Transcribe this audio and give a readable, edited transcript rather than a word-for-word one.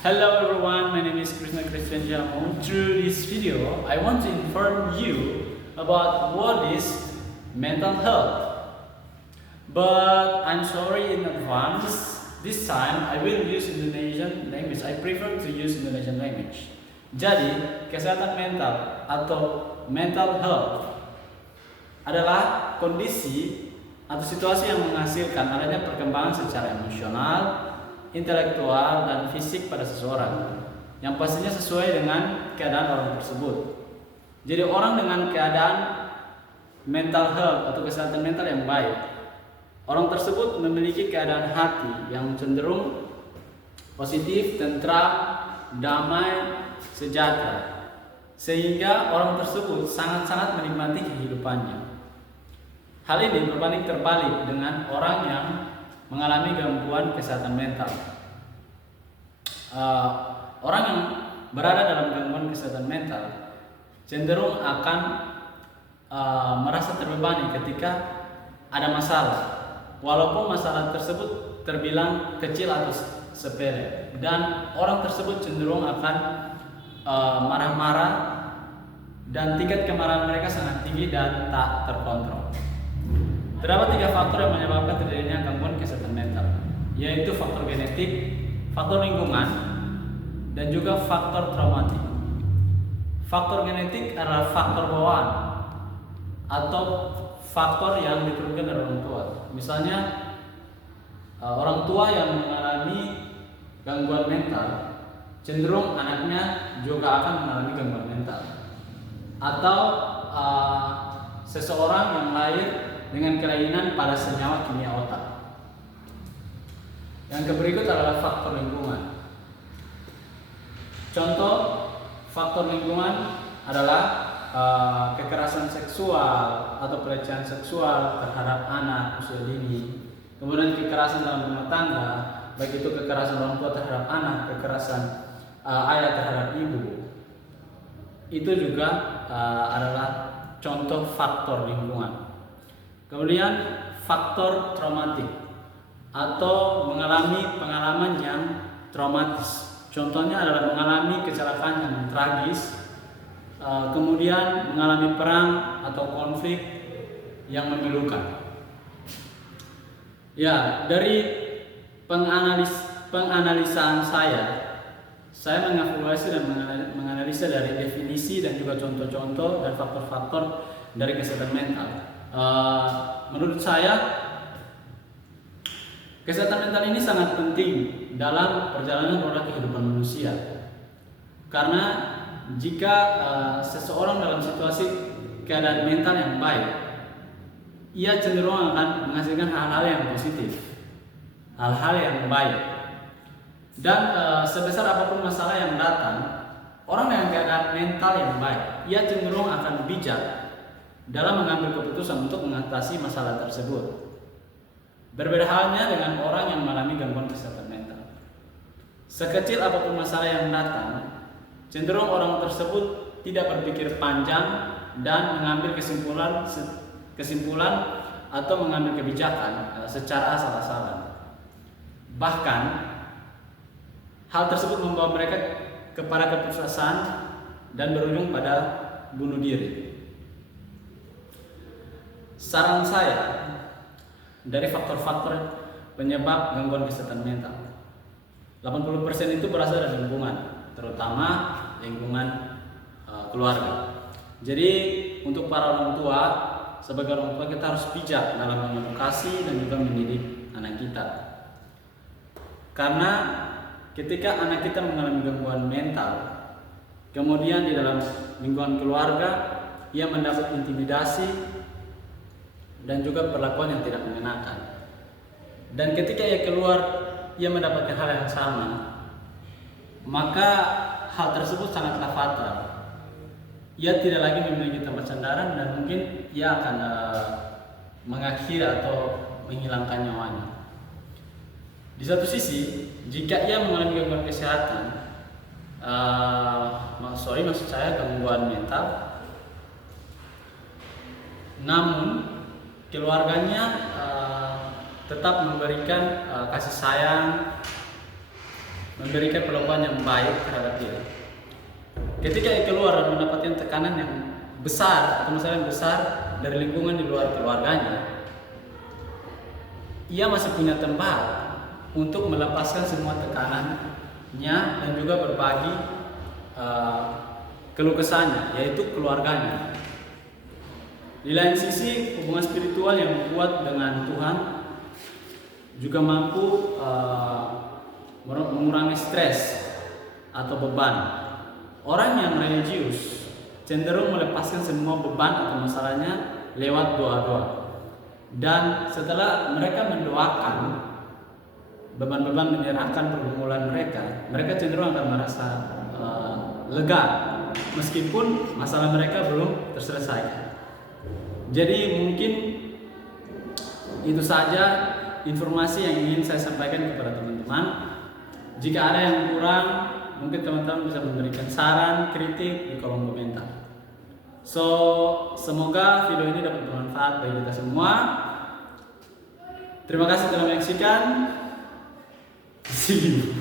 Hello everyone, my name is Krishna Christian Jamo. Through this video, I want to inform you about what is mental health. But I'm sorry in advance, this time I will use Indonesian language. I prefer to use Indonesian language. Jadi, kesehatan mental atau mental health adalah kondisi atau situasi yang menghasilkan adanya perkembangan secara emosional, intelektual, dan fisik pada seseorang yang pastinya sesuai dengan keadaan orang tersebut. Jadi orang dengan keadaan mental health atau kesehatan mental yang baik, orang tersebut memiliki keadaan hati yang cenderung positif, tentram, damai, sejahtera, sehingga orang tersebut sangat-sangat menikmati kehidupannya. Hal ini berbanding terbalik dengan orang yang mengalami gangguan kesehatan mental. Orang yang berada dalam gangguan kesehatan mental cenderung akan merasa terbebani ketika ada masalah, walaupun masalah tersebut terbilang kecil atau sepele, dan orang tersebut cenderung akan marah-marah dan tingkat kemarahan mereka sangat tinggi dan tak terkontrol. Terdapat 3 faktor yang menyebabkan terjadinya gangguan kesehatan mental, yaitu faktor genetik, faktor lingkungan, dan juga faktor traumatik. Faktor genetik adalah faktor bawaan atau faktor yang diturunkan dari orang tua. Misalnya, orang tua yang mengalami gangguan mental cenderung anaknya juga akan mengalami gangguan mental. Atau seseorang yang lahir dengan kelainan pada senyawa kimia otak. Yang berikut adalah faktor lingkungan. Contoh faktor lingkungan adalah kekerasan seksual atau pelecehan seksual terhadap anak usia dini, kemudian kekerasan dalam rumah tangga, baik itu kekerasan orang tua terhadap anak, kekerasan ayah terhadap ibu. Itu juga adalah contoh faktor lingkungan. Kemudian faktor traumatik atau mengalami pengalaman yang traumatis. Contohnya adalah mengalami kecelakaan yang tragis, kemudian mengalami perang atau konflik yang memilukan. Ya, dari penganalisaan saya mengevaluasi dan menganalisa dari definisi dan juga contoh-contoh dan faktor-faktor dari kesehatan mental. Menurut saya kesehatan mental ini sangat penting dalam perjalanan roda kehidupan manusia, karena jika seseorang dalam situasi keadaan mental yang baik, ia cenderung akan menghasilkan hal-hal yang positif, hal-hal yang baik, dan sebesar apapun masalah yang datang, orang dengan keadaan mental yang baik, ia cenderung akan bijak dalam mengambil keputusan untuk mengatasi masalah tersebut. Berbeda halnya dengan orang yang mengalami gangguan kesehatan mental. Sekecil apapun masalah yang datang, cenderung orang tersebut tidak berpikir panjang dan mengambil kesimpulan atau mengambil kebijakan secara asal-asalan. Bahkan hal tersebut membawa mereka kepada keputusan dan berujung pada bunuh diri. Saran saya dari faktor-faktor penyebab gangguan kesehatan mental, 80% itu berasal dari lingkungan, terutama lingkungan keluarga. Jadi untuk para orang tua, sebagai orang tua kita harus bijak dalam mengedukasi dan juga mendidik anak kita. Karena ketika anak kita mengalami gangguan mental, kemudian di dalam lingkungan keluarga ia mendapat intimidasi dan juga perlakuan yang tidak mengenakan. Dan ketika ia keluar, ia mendapatkan hal yang sama, maka hal tersebut sangatlah fatal. Ia tidak lagi memiliki tempat sandaran dan mungkin ia akan mengakhiri atau menghilangkan nyawanya. Di satu sisi, jika ia mengalami gangguan kesehatan, maksud saya gangguan mental, namun keluarganya tetap memberikan kasih sayang, memberikan perlakuan yang baik terhadap dia. Ketika ia keluar dan mendapatkan tekanan yang besar atau masalah yang besar dari lingkungan di luar keluarganya, ia masih punya tempat untuk melepaskan semua tekanannya dan juga berbagi keluh kesahnya, yaitu keluarganya. Di lain sisi, hubungan spiritual yang kuat dengan Tuhan juga mampu mengurangi stres atau beban. Orang yang religius cenderung melepaskan semua beban atau masalahnya lewat doa-doa. Dan setelah mereka mendoakan, beban-beban menyerahkan pergumulan mereka, mereka cenderung akan merasa lega meskipun masalah mereka belum terselesaikan. Jadi mungkin itu saja informasi yang ingin saya sampaikan kepada teman-teman. Jika ada yang kurang, mungkin teman-teman bisa memberikan saran, kritik di kolom komentar. So, semoga video ini dapat bermanfaat bagi kita semua. Terima kasih telah menyaksikan. See you.